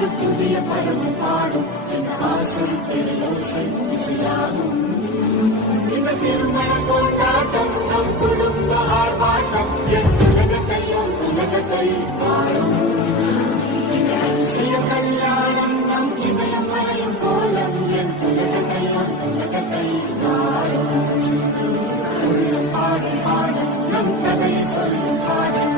ஒரு புதிய பருவம் பாடும் சின்ன ஆசை பெரியோசை இசையாகும். இந்த திருமண கொண்டாட்டம் நம் குடும்ப ஆர்ப்பாட்டம் என் உலகத்தையும் உலகத்தையும் பாடும். இந்த அதிசய கல்யாணம் நம் இதயம் மறையும் கோலம் என் உலகத்தையும் உலகத்தையும் பாடும். உள்ளம் பாடும் பாடல் நம் கதையை சொல்லும் பாடல்.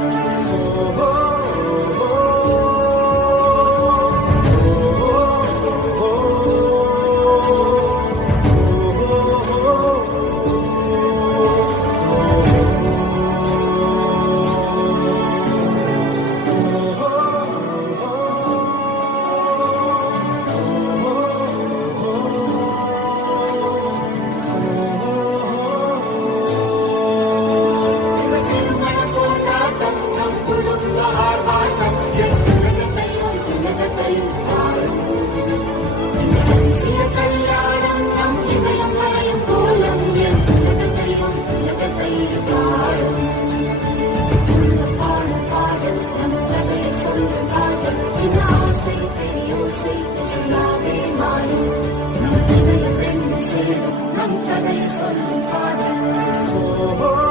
நம் கதையை சொல்லும் பாடல்.